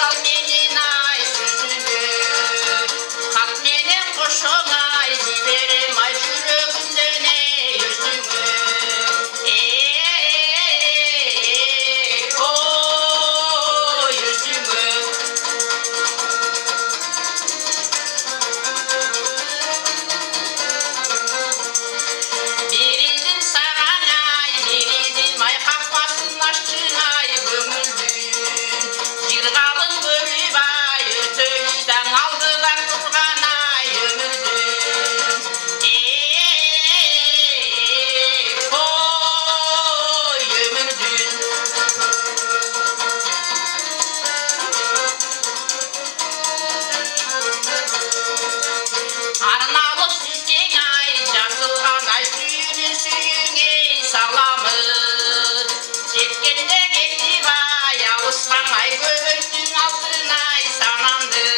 сал менен ай сүзүңө хат менен кошоңай жиберем ай жүрөгүмдөн өзүңө ой өзүңө берилдим саган ай берилдим ай капкасын аччың ай көңүлдүн жыргалын бөлүп ай өтөйдаң алдыда турган ай өмүрдүн ой өмүрдүн арналып сиздең ай жазылган ай сүйүүнүн сүйүңө саламы жеткенде кетип ай алыскан ай көбөйттүң алтын ай санамды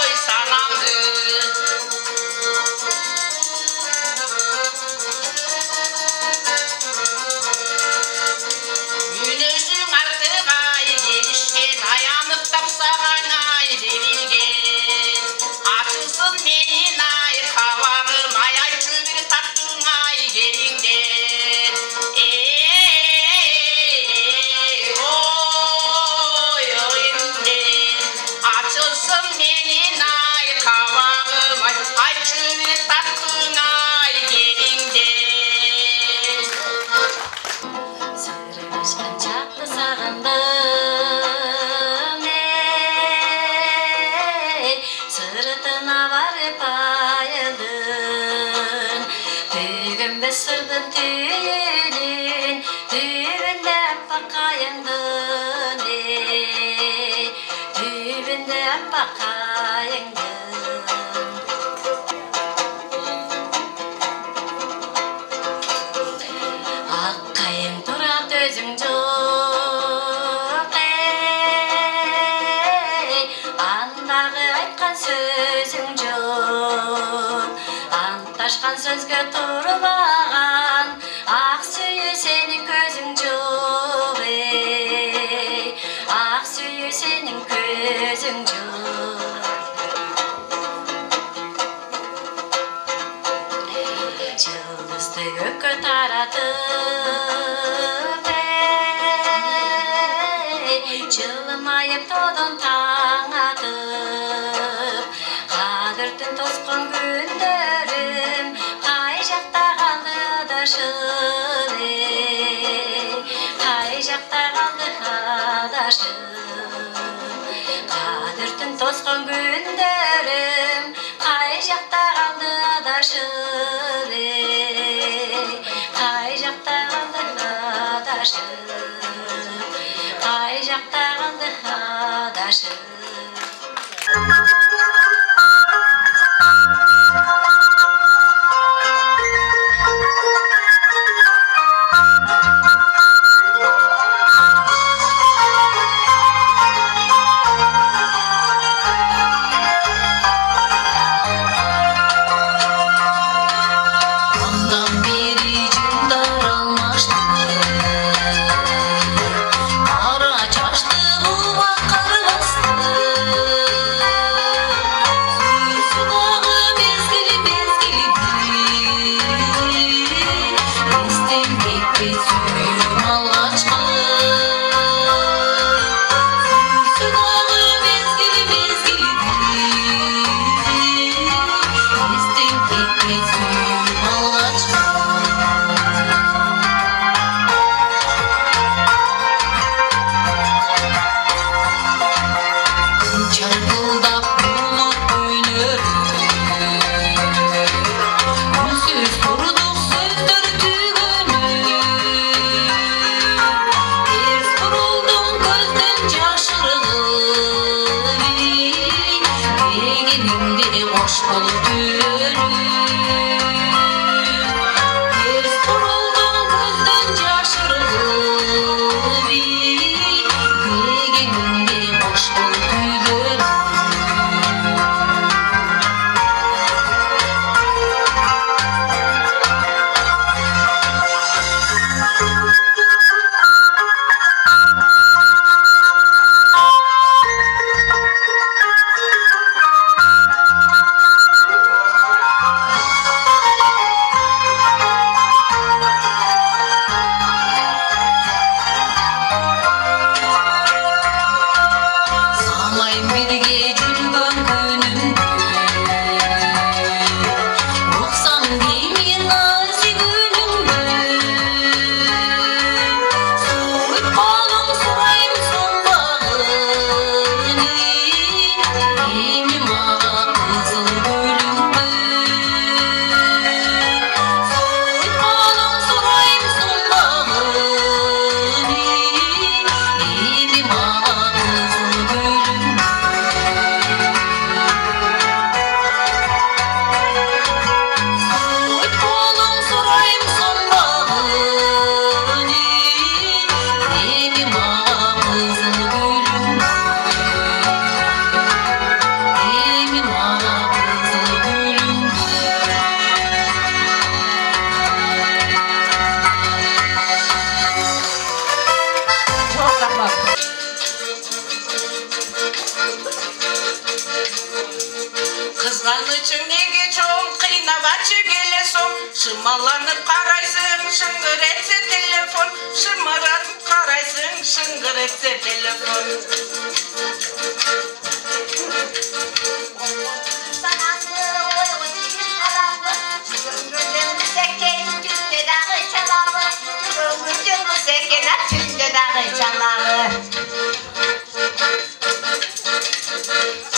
ой санамды Günüzün artık ay gelişken ayanıp tapsağan ay verilgen açılsın menin ay havağım ay ay çöbür tattın ay gelinden oy oyimden açılsın menin ay havağım ay ay çöbür tattın ay gelinden Sırılaşkan çaktı sağındım ey Sırtına varıp ayıldın Tügümde sırdın tüyünün Tübünde appak ayındın ey Tübünde appak ayındın Akkayın turat özüm жоқ ey Anдағы айтқан сөзің жоқ Антташқан сөзге тұрмаған Ақ сүйі сенің көзің жоқ ей Ақ сүйі сенің көзің жоқ Жылдызды көкке таратып ей жылымайып тодон таң атып қадіртін тосқан күндерім қай жақта қалды адашып ей қай жақта қалды адашып қадіртін тосқан күндерім қай жақта қалды адашып ей қай жақта қалды адашып қай жақта қалды адашып Ondan beri cümdar almıştı Ara çaştı bu vakar bastı Süsü dağı mezgili mezgili Estem kekpe suyum algaçkı Süsü dağı mezgili mezgili Estem kekpe suyum algaçkı Çarpıldap bulut oynarım Unsuz kuruduk sözler tügönür Açı gele son, şımalanıp karaysın, şıngır etse telefon. Şımalanıp karaysın, şıngır etse telefon.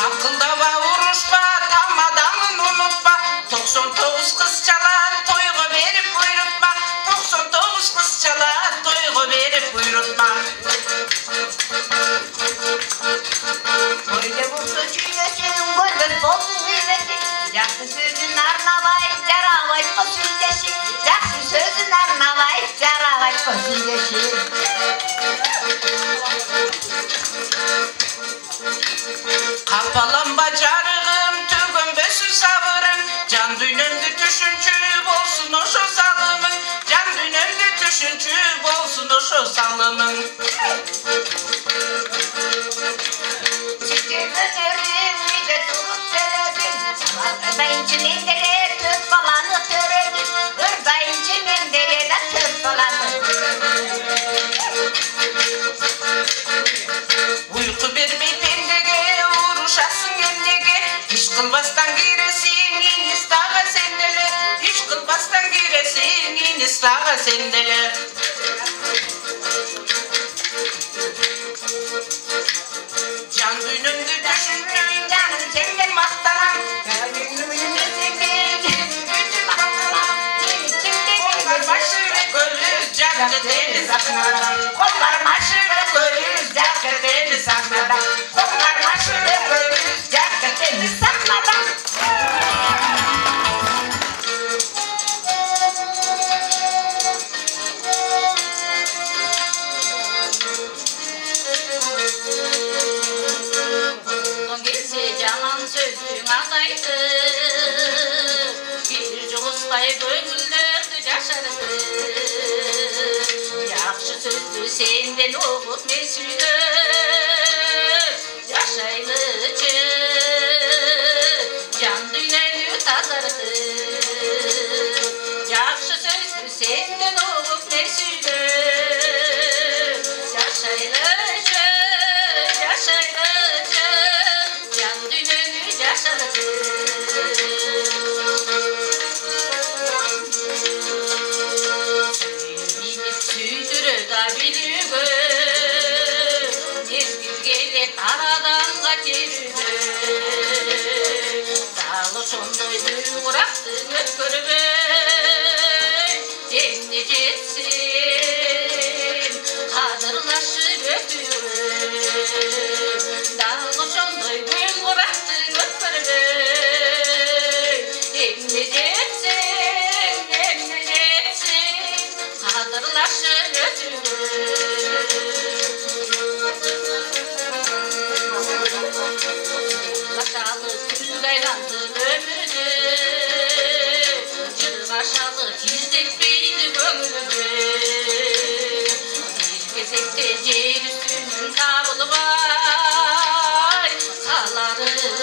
Akılda va uruşpa, tam adamın unutma. 99 kız çalar, toygu verip buyrutma. 99 kız çalar, toygu verip buyrutma. Öyle mutlu cümlesin, gönül dolu üyresin. Yaxşı sözün arnavay, caravay koşuldeşin. Yaxşı sözün arnavay, caravay koşuldeşin. Kapalanma carığım, tügün bösü savırım. Can dünümdü düşünçü, bolsun o şu salımın. Can dünümdü düşünçü, bolsun o şu salımın. Çiçeğin örüm, üyde durup söyledim. Hırdayıncı mendere tört falanı töredim. Hırdayıncı mendere de tört falanı töredim. Uyku vermey pendege, uğraşasın endege. İş kılbastan giresin, iniz dağa sendele. İş kılbastan giresin, iniz dağa sendele. Can dünümdü düşündüm, canım senden mahtaram. Kollar başını görür, cakı deniz aknadan. Kollar başını görür, cakı deniz aknadan. Kollar başını görür, cakı deniz aknadan. Gelse yalan sözün azaydı. Bir cugusbay gönüllerde yaşardı. Yaxşı sözlü senden oğut ne süydü. Yaşaylıcı can dünyanı tazardı. Yaxşı sözlü senden oğut ne süydü. Yaşaylıcı, yaşaylıcı can dünyanı yaşardı. Bilip süydürü da bilügü. Mezgil gelet aradan kaçırdı. Dağlı sondoydu bıraktın ötkörümü. Demne jetsin kadırlaşı götürü. Dağlı sondoydu bıraktın ötkörümü. Demne jetsin, demne jetsin kadırlaşı götürü. Laşalı gül gaylandı ömrünü. Cırlaşalı gizletmeydi gönlümü. Bir gezekte yer üstünün tavlı var. Salarımız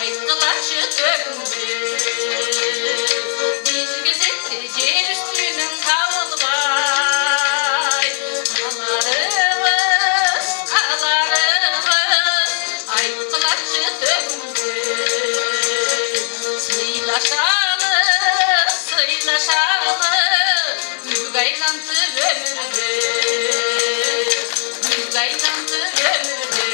aydınlaşı döndü. Bir gezekte yer üstünün tavlı var. Kalarımız aydınlaşı döndü. Sıylaşalı, sıylaşalı, gül gaylandı ömrüdü. Gül gaylandı ömrüdü.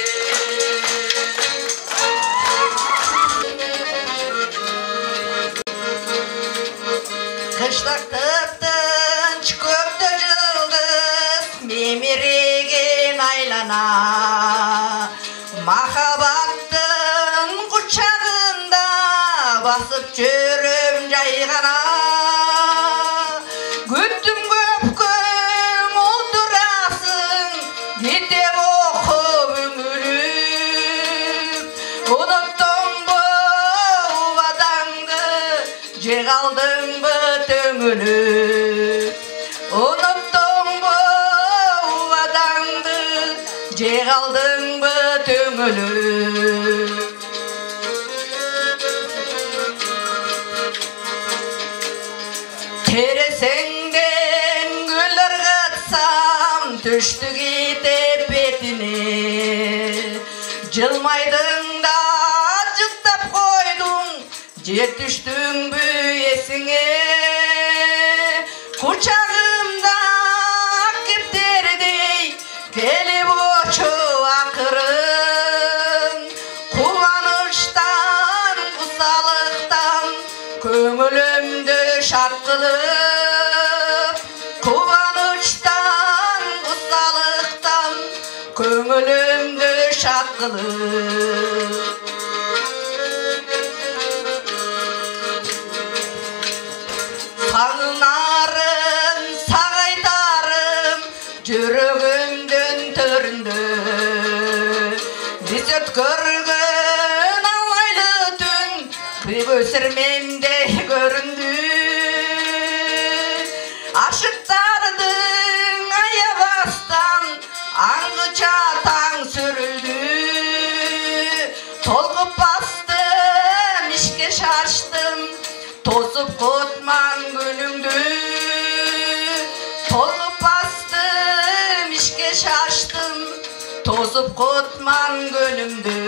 Kışlak tıptın çıkıptı yıldız memirigen aylana. Mahabattın kucağında basıp çürüm caygana. Güttüm köpkün oldurasın gide okup ümürüp. Unuttun bu vadandı cığaldın bu töngülüp. Unuttun bu vadandı cığaldın bu töngülüp. Senden gül ırgıtsam düştü gidip betine. Jılmaydın da jıttap koydun, jet düştün büyesine. Kucağımda kipterdey gelip oçu akırın. Kuvanıştan, kusalıktan köngülümdü şat kılıp. Kuvanıştan, kusalıktan köngülümdü şat kılıp. Sağınarım, sağaytarım, жүрөгümдün төрүндө. Биз өткөргөн алайлы түн, кирип өсөрмендей көрүндү. Ашыктардың аябастан, аңгыча таң сүрүлдү. Толкуп бастым, ишке шаштым, тосуп котман күнүңдү. Толкуп bastım, işke şaştım, tozup kotman gönlümdü.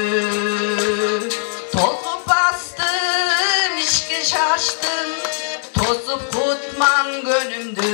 Tolup bastım, işke şaştım, tozup kotman gönlümdü.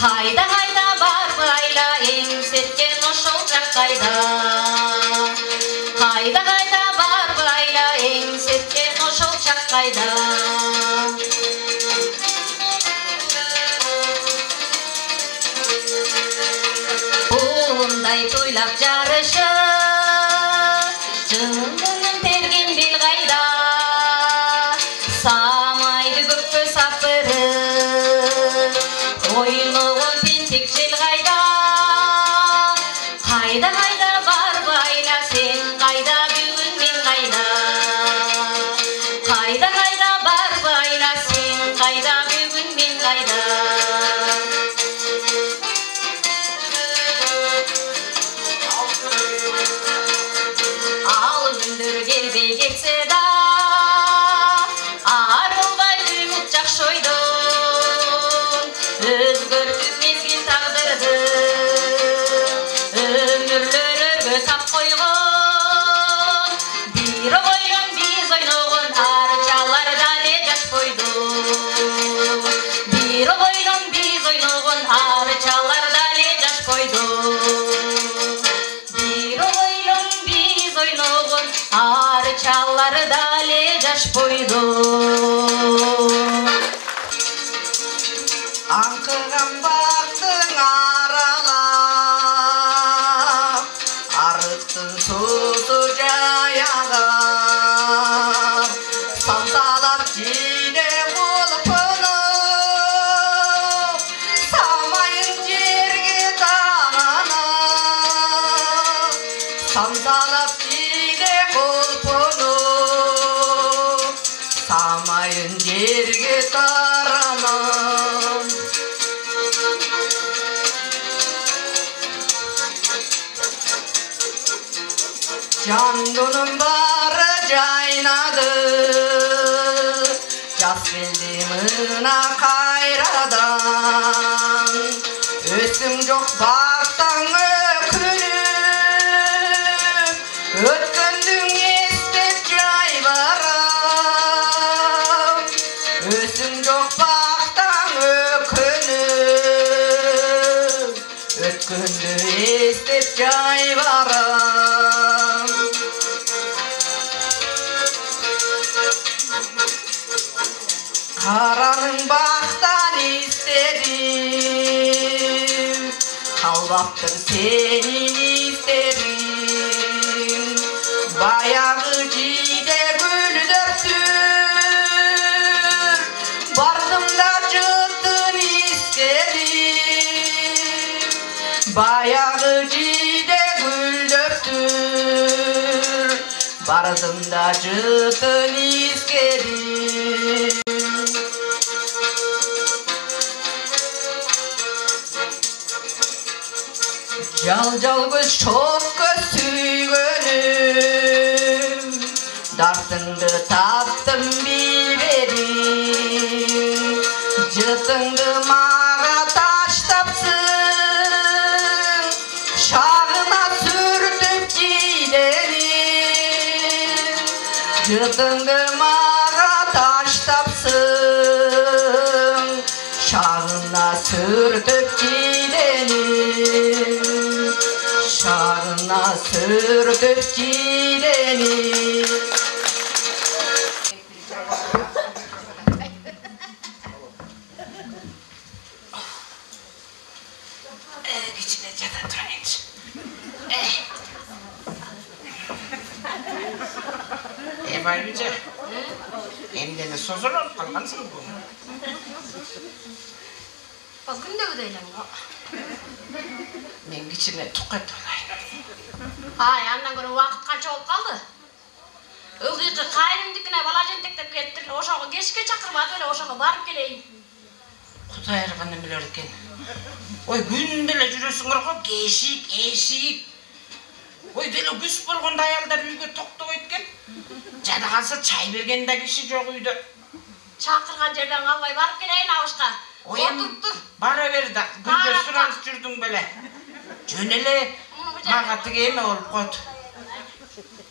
Hayda hayda var bayla еңсеткен ошол жак кайда. Hayda hayda var bayla еңсеткен ошол жак кайда. Буундай тойлап жарышып, жынын терген бел кайда. Самайды көккө сапырып, ойлогон тентек жел кайда. Кайда кайда бар байла сен кайда, бүгүн мен кайда. Кайда кайда бар байла сен кайда, бүгүн мен кайда. Ал күндөр келбей кетсе да Şalları dali caş boydu. Ankıran baktın aralap, arıttın susu cayağa, saltalap cide kulpunu, samayın cirgi tarana, saltalap cide kulpunu, samayın cirgi tarana. Cangunun barı caynadı, Jas geldi mına kayradan, Ösüm yok baktan ökünüp, Ötkündün istep cay varam. Ösüm yok baktan ökünüp, Ötkündün istep cay varam. Karanın baktan isterim, kalbaktır senin isterim. Bayağı cide gül döktür, bardım da cıttın isterim. Bayağı cide gül döktür, bardım da cıttın isterim. Jal jal göz çok göz süygönüm, Dartыңды taптım bilberim, Jıtыңды mağa taştapsın, Şağına sürtüp cidenim. Jıtыңды mağa taştapsın, Şağına sürtüp cidenim. Şağına sürdük cideni. İçine cada durayın. Baybice, endeni sozur olup kalgansın bu. Bugün de ödeyelim. Men içine tukat olayım. Ay, andan göre vakit kaç olup kaldı? Ögüyki kaynımdikine balajentekte kettirli, oşağı geçke çakırmadı öyle oşağı barıp geleyim. Kuday erganı bilerken. Oy gündele jürösüңөр go eşik. Oy dele güs bolgonda ayalдар үйгө токтоп өткөн. Жада калса чай берген да киши жок үйдө. Çakırgan жерден kalbay barıp geleyim avuşka. Oturup dur. Bara ver da. Günde suranıp жүрдүң беле. Жөн эле мага тигеме болуп койду.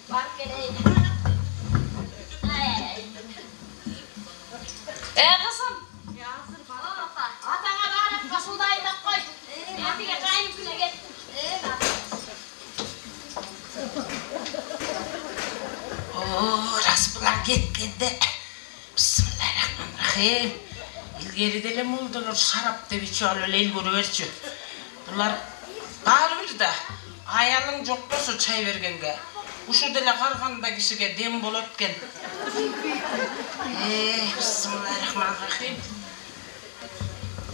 Barıp geleyim. Kızım. Atana garip kasıldayı da koy. Etiye kaynım güne gel. Ras bular ketkende. Bismillahirrahmanirrahim. İlgeri dele moldular şarap dep içip alıp el көрүбөрчү. Bular bari da ayalıň jok bolsa çay bergenge. Uşu dele karganda kişige dem bolot eken. Bismillahirrahmanirrahim.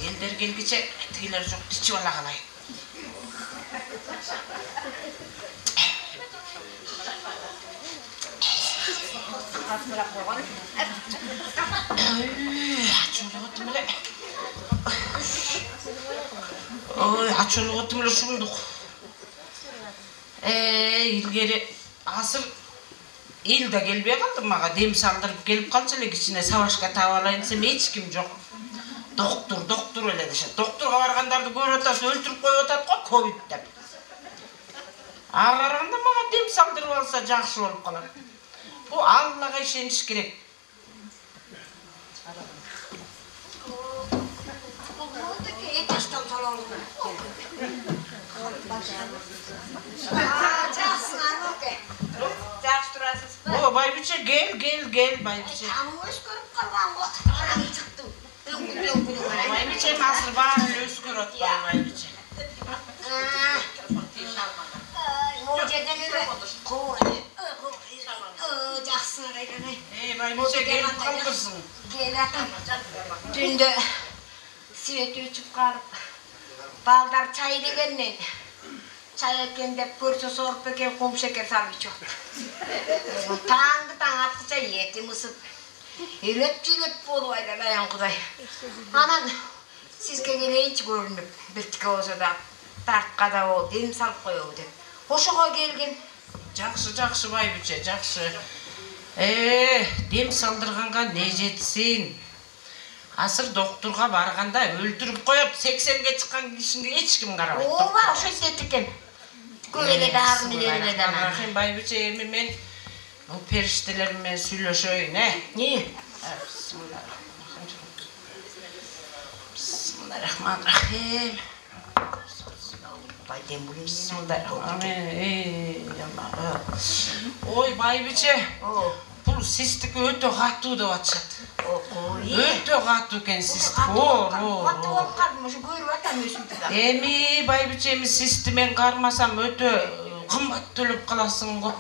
Elder gelgiçe tigiler jok içip ala kalayın. Açılıp ötüm ele. Oy, açılıp ötüm ele şunduk. İlgeri asır il de gelbey kaldı maga dem saldırıp gelip kalsa ele kişine savaşka tabalayın desem hiç kim jok. Doktor ele deşe. Doktorga bargandardy görüp öldürüp koyup atat go Covid dep. Ağarganda maga dem saldırıp alsa jakşı bolup kalar. Bu Allah'a işeniş gerek. O bay bir Байбиче gel Байбиче. Tamam özgürüp kalgan o. Anam çıktı. Байбиче азыр баарын өзгөрөт Байбиче. O жерден эле жақсы арайдан. Байбиче келип калдырсың. Келатам. Түндө свет өчүп калып, балдар чай дегеннен чай экен деп көрсө соруп экен кум шекер салып ичип. Таң атқыча етим ысып. Елеп болуп айдалайын Кудай. Анан сизге келейинчи көрүнүп, биртике болсо да тартка да бол, дем салып коебу деп. Ошого келген. Жакшы Байбиче, жакшы. Дем салдырганга не жетсин? Азыр доктурга барганда өлтүрүп коёт, 80ге чыккан кишиге эч ким карабайт. Ооба, ошо эсет экен. Көп эле дарын эле дана. Байбиче, эми мен бул периштелер менен сүйлөшөйүн, Не? Бисмиллахиррахманиррахим. Ой, Байбиче, бул систик өтө катуу деп атышат. Өтө катуу экен систик. Катуу болуп калдым, ошо көрүп атам өзүмдү да. Эми Байбиче, эми систи мен кармасам өтө кымбат төлөп каласың го.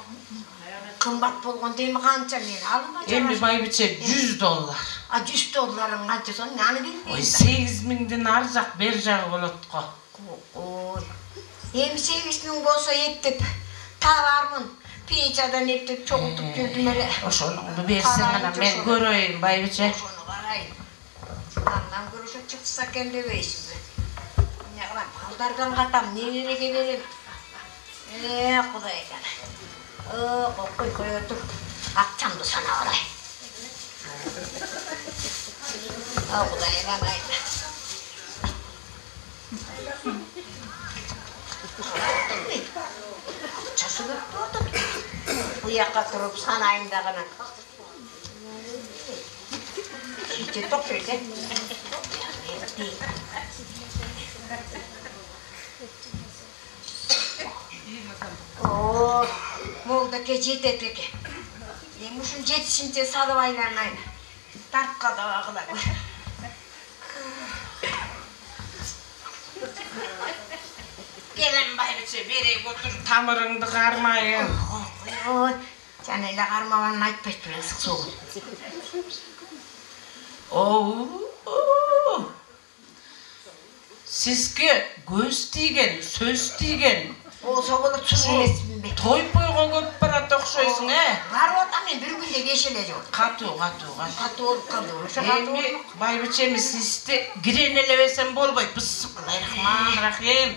Кымбат болгондо эми канча мен алма жана. Эми Байбиче $100. $100 канча сон, аны билбейм. Ой, 8.000ден ар жак, бер жагы болот го. Ой. Эми 8.000 болсо эптеп табармын. Пенсиядан эптеп чогултуп жүрдүм эле. Ошону берсең анан мен көрөйүн, Байбиче. Ошону карайын. Андан көрөшө чыкса экен дебейсизби? Эмне кылам? Балдардан катам, небереге берем. Кудай экен. Кой тур. Акчамды санап алайын. Кудай экен. Акчасы көп болду. Буяка туруп санайын дагана. Жете токшойт э. Молдаке жетет экен. Эми ушун жетишинче салып айланайын. Тартка да багыла көр. Келем Байбиче, берейик отур, тамырыңды кармайын. Ой, жана эле кармабанын айтпайт белесиң согун. Сизге көз тийген, сөз тийген. Болсо болот, чын эмесминби? Тойпойго көп барат окшойсуң, Барып атам мен, бир күндө кеш эле жок. Катуу. Катуу болуп калды. Ошо катуу Эми болду. Байбиче, эми сизди киренелебесем болбойт. Бисмиллахиррахманиррахим.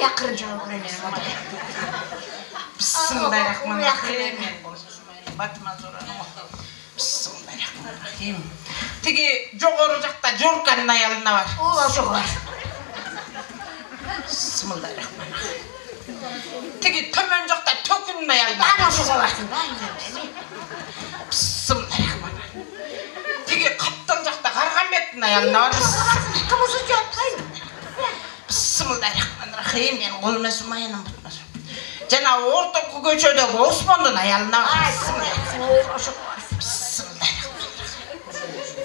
Якырын жооп эле. Бисмиллахиррахманиррахим. Батма зурану. Бисмиллахиррахманиррахим. Тиги жогору жакта Жорканын аялына бар. Ошого бар. Бисмиллахиррахманиррахим. Тиги төмөн жакта Төкүнүн аялына. Бана ошого барсың да. Бисмиллахиррахманиррахим. Тиги Каптал жакта Карганбектин аялына бар. Кымызы жатпайбы? Бисмиллахиррахманиррахим. Мен кол месумайынан бутмас. Жана ортокку көчөдөгү Осмондун аялына бар. Ошого барсың.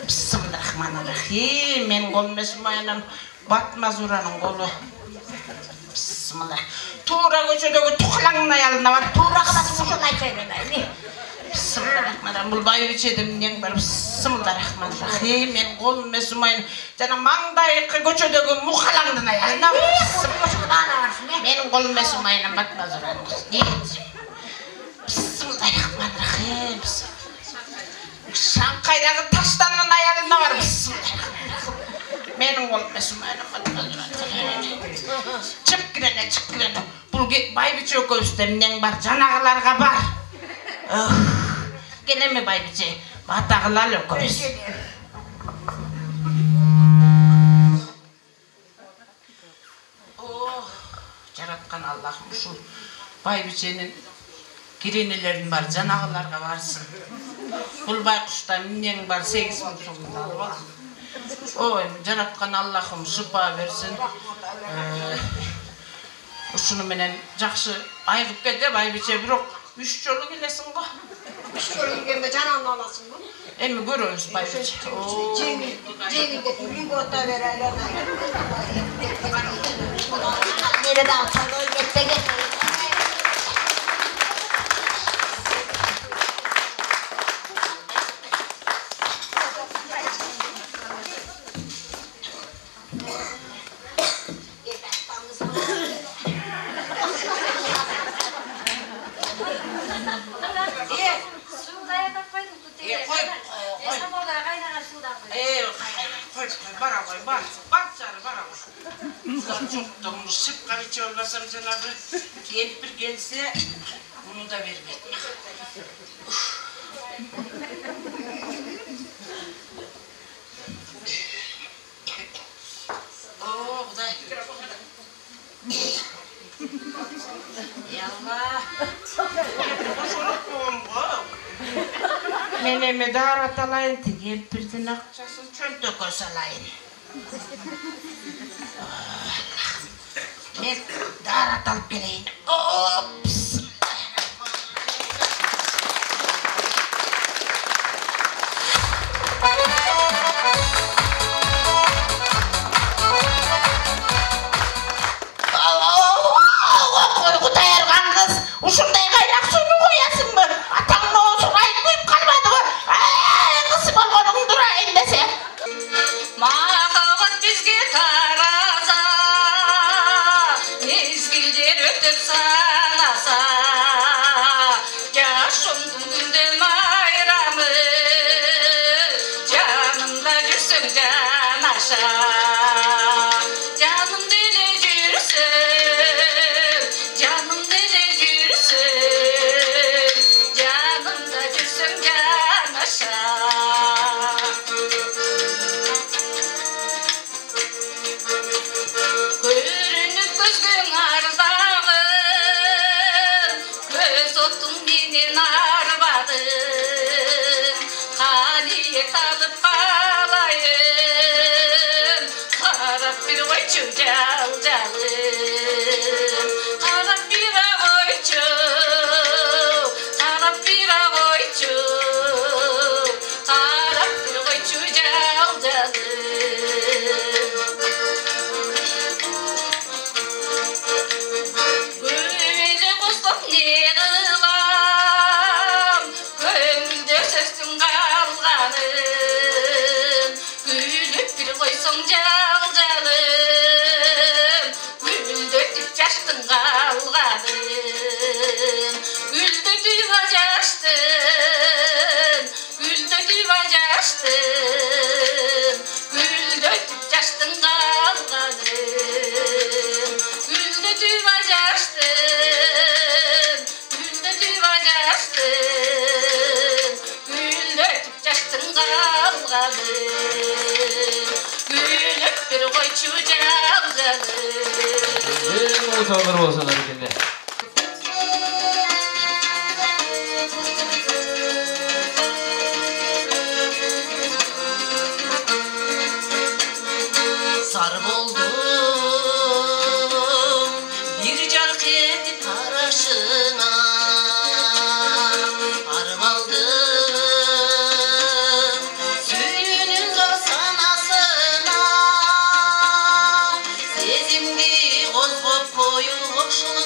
Бисмиллахиррахманиррахим. Мен кол месумайынан Батма Зуранын колу. Бисмиллах. Туура көчөдөгү Тухалаңдын аялына бар. Туура кыласың, ошону айтпайбы да. Бисмиллахиррахманиррахим. Бул Байбичедин эмнең бар. Бисмиллахиррахманиррахим. Мен кол месумайын жана маңдайкы көчөдөгү Мухалаңдын аялына бар. Менин кол месумайынан Батма Зуранын. Бисмиллахиррахманиррахим. Шанкайдагы Таштандын аялына бар. Менин кол месумайынан Батма Зуранын. Чыккирене. Бул Байбиче экөөбүздө эмнең бар? Жанагыларга бар. Келеме Байбиче? Бата кылалы экөөбүз. Жараткан Аллахым ушул Байбиченин киренелерин бар, жанагыларга барсын. Бул байкушта эмнең бар? 8.000 сомду алып ал. Ой, жараткан Аллахым шыпа берсин. Ушуну менен жакшы айгып кете Байбиче, бирок 3 жолу келесің ғой. 3 жолу келгенде жанан аласың ба? Эми көрөбүз байбиче. Жеңилдеп үйгө ота бер айлана. Нере дагы салой кетпеген. Olmasam Cenab-ı gelip bir gelse bunu da vermedi. Oh Kuday. Yallah. Men eme darat alayın ki gelip birden akçasın çöntök salayın. Men darat alıp geleyim. Ops. Uşunday kaynak suyunu koyasın mı? Atağın olsun ayıklayıp kalmadı mı? Kısım olmanın durayın dese. Mağabat bizge taraza, mezgilder ötüp sanasa, yaşımdın günde mayramı, canımda gürsün can aşa. Canım dile gürsün, canım dile gürsün, canımda gürsün can aşa. Görünüp gözgün arzağın, göz otun beni narvadın, kaniyet alıp kalayım, karap bir koyçu calcalım, karap bir koyçu, karap bir koyçu, karap bir koyçu calcalım. Böyle kuzluk ne kılam, gönlümde sözün kalganın, gülüp bir koysun calcalım, güldötüp yaştın kalganın, güldötüp yaştın, güldötüp yaştın, güldötüp yaştın kalganın. Gülde tüva yaştın, gülde tüva yaştın, gülde tüp yaştın kalganın, gülüp bir koyçu calcanın. Otanlar olsalar ikinde. Sarı oldum, bir cark edip araşına, arım aldım, suyunun sanasına, sezimli kozgop koyu okşulu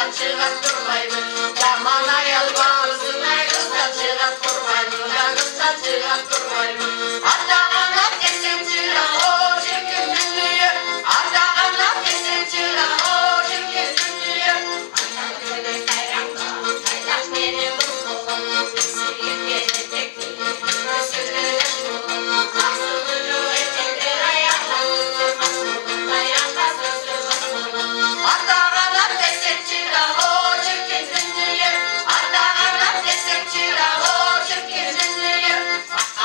kızdan çıkıp durmaydı. Yaman ayal bağırsın ay kızdan çıkıp durmaydı. Kızdan çıkıp durmaydı. Atağına kesin çıran o çirkin dünya. Atağına kesin çıran o çirkin dünya. Atağına kayranda kaynaş beni kızılın. Sirgin gelecek değil. Sirgin yaşılın. Asılıcı etekler ayaklanır. Asılın ayakta sözü asılın. Atağına kesin çıran o çirkin dünya. Atağına kesin çıran o çirkin dünya.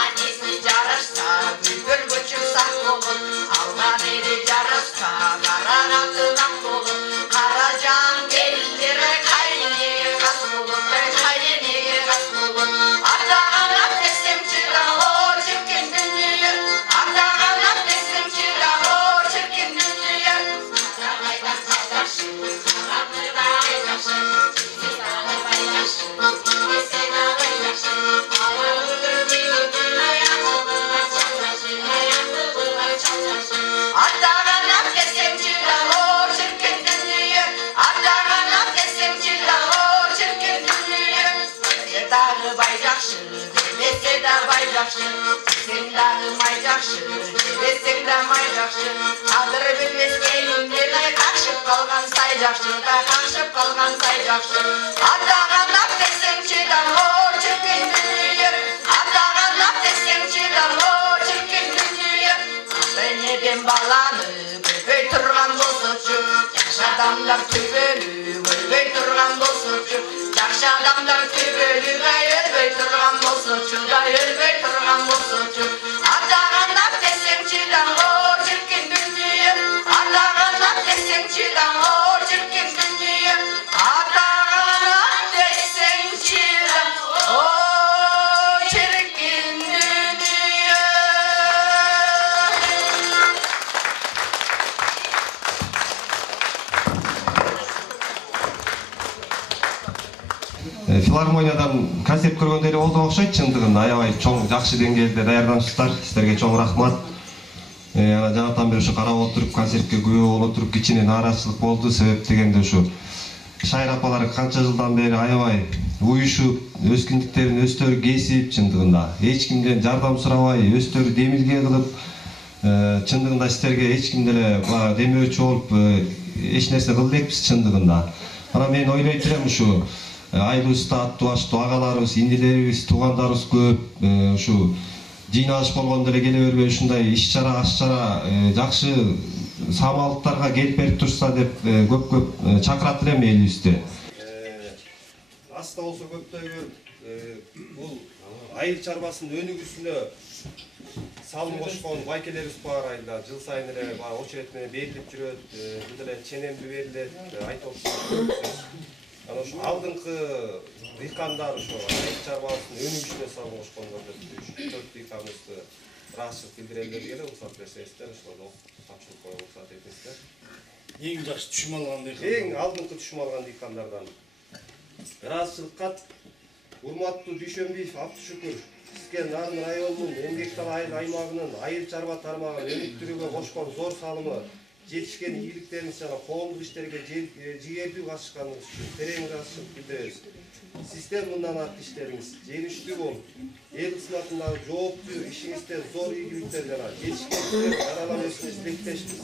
Annesi carışsa bülbül uçursak olur. Alman eli carışsa kararatından olur. Karacan gelinlere kayneye kas olur. Kayneye kas olur. Atağına teslim çıran o çirkin dünya. Atağına teslim çıran o çirkin dünya. Atağaydan kaydaşın, karanlığa aydaşın. Sesine paydaşın, sesine paydaşın. Ağırdır dilin ayaklarına çalışın, ayaklarına çalışın. Atağına teslim çıran o çirkin dünya. Atağına teslim çıran o çirkin dünya. Dağı bayrakşı, devese de bayrakşı. Sen dağı mayrakşı, devesen de mayrakşı. Adır bilmez gelinlerine karışıp kalgan sayrakşı da karışıp kalgan sayrakşı. Atağına teslim çıran o çirkin dünya. Atağına teslim çıran o çirkin dünya. Neden balanı bölbey turgan dosuçu. Yaxşı adamlar tübölü bölbey turgan dosuçu. Yaxşı adamlar tübölü ölbey turgan dosuçu da ölbey turgan dosuçu. Atağına teslim çıran o çirkin dünya. Atağına teslim çıran o çirkin dünya. Atağına teslim çıran o çirkin dünya. Филармониядан концерт көргөндөрү болду окшойт, чындыгында аябай чоң жакшы деңгээлде даярданышсыздар. Сиздерге чоң рахмат. Ана жанатан бери ушу карап отуруп, концертке күбө болуп туруп кичине нааразычылык болду. Себеп дегенде ушу Шайыр апалар канча жылдан бери аябай уюшуп, өз киндиктерин өздөрү кесип, чындыгында эч кимден жардам сурабай, өздөрү демилге кылып, чындыгында сиздерге эч ким деле демөөчү болуп эч нерсе кыл элекпиз чындыгында. Ана мен ойлойт элем ушу айылыбызда аттуу агаларыбыз, индилерибиз, туугандарыбыз көп, ушу жыйналыш болгондо эле келе бербей ушундай иш-чара, аш-чара жакшы самалыктарга келип берип турса деп көп чакырат элем элибизди. Аз да болсо көптөгө бул айыл чарбасынын өнүгүүсүнө салым кошкон байкелерибиз бар айылда. Жыл сайын эле очередь менен берилип жүрөт, бул деле ченемби берилет, айтып Ana şu aldığınki dikkanlar şu ayık çarpasının önümüzüne salım koşkonlar da 3-4 dikkanımızda rahatsız bildirenler gele uçak verseyizler şurada tapşırıp koyup uçak etmezler. En жақсы düşüm alған dikkanlar. En aldığınki düşüm alған dikkanlardan. Rahatsızlıkka Urmatlı Düşenbiyev Abdüşükür Sizge Narın rayonunun Emgektal ayıl aymağının ayıl çarba tarmağın önüktürüge koşkon zor salımı жетишкен ийгиликтериңиз жана коомдук иштерге жигердүү катышканыңыз үчүн терең ыраазычылык билдиребиз. Сиздер мындан аркы иштериңиз жеңиштүү болуп, эл кызматындагы жооптуу ишиңизде зор ийгиликтер жана жетишкендиктер жаралап өсүп тилектешпиз.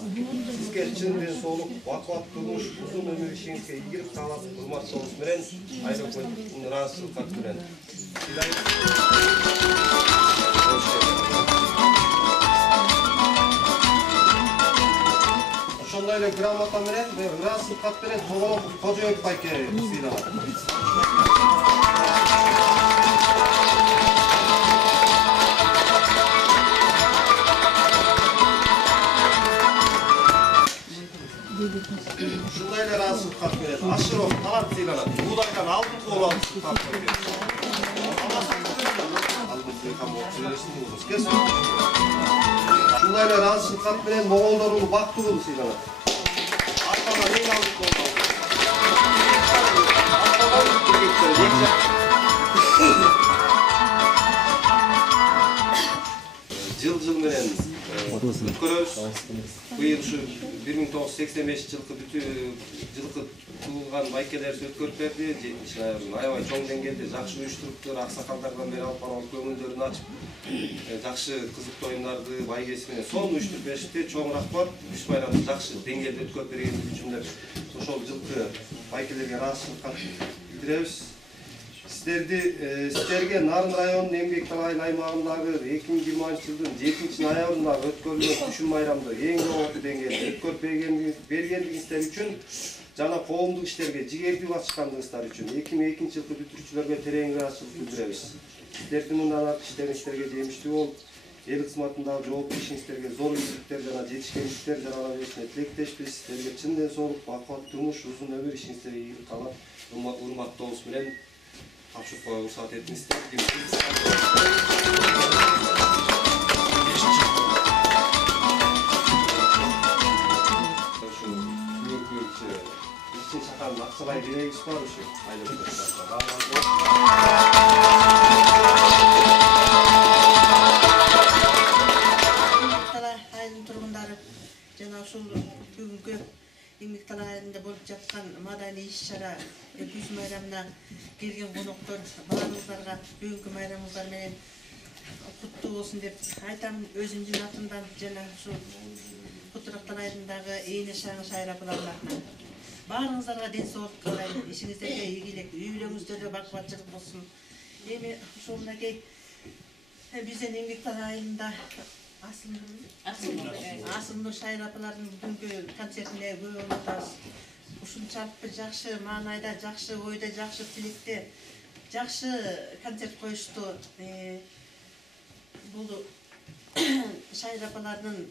Сизге чын ден соолук, бакубат турмуш, узун өмүр ишиңизге ийгилик каалап, урматтообуз менен айрыкмын ыраазычылык кат менен. Ошондой эле грамота менен ыраазычылык кат менен Тоголок Кожоев байке сыйланат. Ушундай эле ыраазычылык кат менен Ашыров Талант сыйланат. Буудайдан алдыңкы ыраазычылык кат менен. Ушундай эле ыраазычылык кат менен Моголдор уулу Бактыгул сыйланат. Артынан эң алдыңкы болду. Жыл менен өткөрөбүз. Быйыл ушу 1985 жылкы туулган майкелерибиз өткөрүп берди. 7 аябай чоң деңгээлде жакшы уюштуруптур, аксакалдардан бери алып барып көңүлдөрүн ачып, жакшы кызыктуу оюндарды байгеси менен сонун уюштуруп беришти. Чоң рахмат. Үч байрамды жакшы деңгээлде өткөрүп бергендиги үчүн деп ошол жылкы майкелерге ыраазычылык билдиребиз. Сіздерге Нарын районунун Эмгек талайын аймагындагы 2020-жылдын 7-ноябрында өткөрүлгөн түшүм майрамды эң жогорку деңгээлде өткөрүп бергендигиңиздер үчүн жана коомдук иштерге жигердүү ачкандыгыңыздар үчүн 2002-жылкы бүтүрүүчүлөргө терең ыраазычылык билдиребиз. Сиздердин мындан аркы иштериңиздерге жемиштүү болуп, эл кызматындагы жооптуу ишиңиздерге зор ийгиликтер жана жетишкендиктер жаралана беришине тилектешпиз. Сиздерге чын ден соолук, бакубат турмуш, узун өмүр ишиңиздерге ийгилик каалап, урматтообуз менен тапшырып коюуга уруксат этиңиздер. Ошо бүгүнкү Ичин шаһардын Аксабай керегибиз бар ушу. Айылдын тургундары жана ушул бүгүнкү Эмгек талай айылында болуп жаткан маданий иш-чара күз майрамына келген коноктор баарыңыздарга бүгүнкү майрамыңыздар менен куттуу болсун деп айтам. Өзүмдүн атымдан жана ушул Кутурак талай айылындагы Эйне Шаңы шайыр апалардын атынан баарыңыздарга ден соолук каалайм. Ишиңиздерге ийгилик, үй бүлөңүздөргө бакубатчылык болсун. Эми ушул мынакей биздин Эмгек талай айылында Асылнур шайыр апалардын бүгүнкү концертине көп болуп атабыз. Ушунчалык бир жакшы маанайда, жакшы ойдо, жакшы тилекте, жакшы концерт коюшту. Бул шайыр апалардын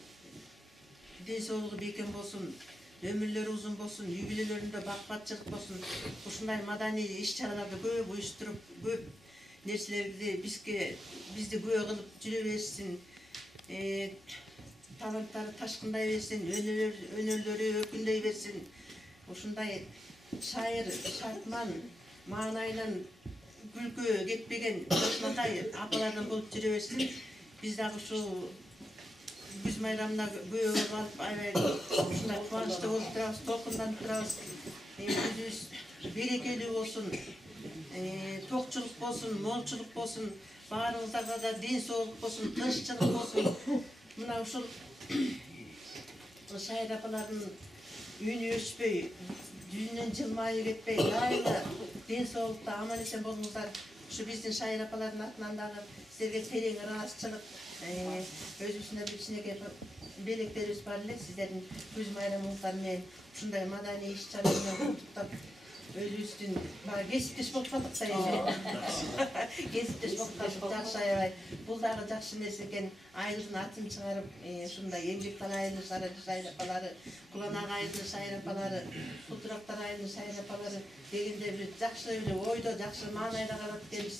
ден соолугу бекем болсун, өмүрлөрү узун болсун, үй бүлөлөрүндө бакубатчылык болсун. Ушундай маданий иш-чараларды көп уюштуруп, көп нерселерди бизди күбө кылып жүрө берсин. Таланттары ташкындай берсин, өнөрлөрү өркүндөй берсин. Ушундай шайыр, шартман, маанайынан күлкү кетпеген жакшынакай апалардан болуп жүрө берсин. Биз дагы ушул күз майрамына күбө болуп алып, аябай ушундай кубанычта болуп турабыз, толкунданып турабыз. Күзүбүз берекелүү болсун, токчулук болсун, молчулук болсун. Баарыңыздарга да ден соолук болсун, тынччылык болсун. Мына ушул шайыр апалардын үнү өчпөй, жүзүнөн жылмайып кетпей, дайыма ден соолукта аман эсен болуңуздар. Ушу биздин шайыр апалардын атынан дагы сиздерге терең ыраазычылык, өзүбүздүн бир кичинекей белектерибиз бар эле. Сиздердин күз майрамыңыздар менен ушундай маданий иш-чара менен куттуктап, өзүбүздүн кесиптеш болуп калдык да эми. Кесиптеш болуп калдык, жакшы аябай. Бул дагы жакшы нерсе экен. Айылдын атын чыгарып, ушундай Эмгек талай айылынын шайыр апалары, Куланак айылынын шайыр апалары, Кутурак талай айылынын шайыр апалары дегенде бир жакшы бир ойдо, жакшы маанайда калат экенбиз.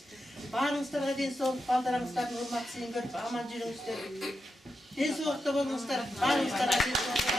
Баарыңыздарга ден соолук, балдарыңыздардын урмат сыйын көрүп аман жүрүңүздөр. Ден соолукта болуңуздар. Баарыңыздарга ден соолук.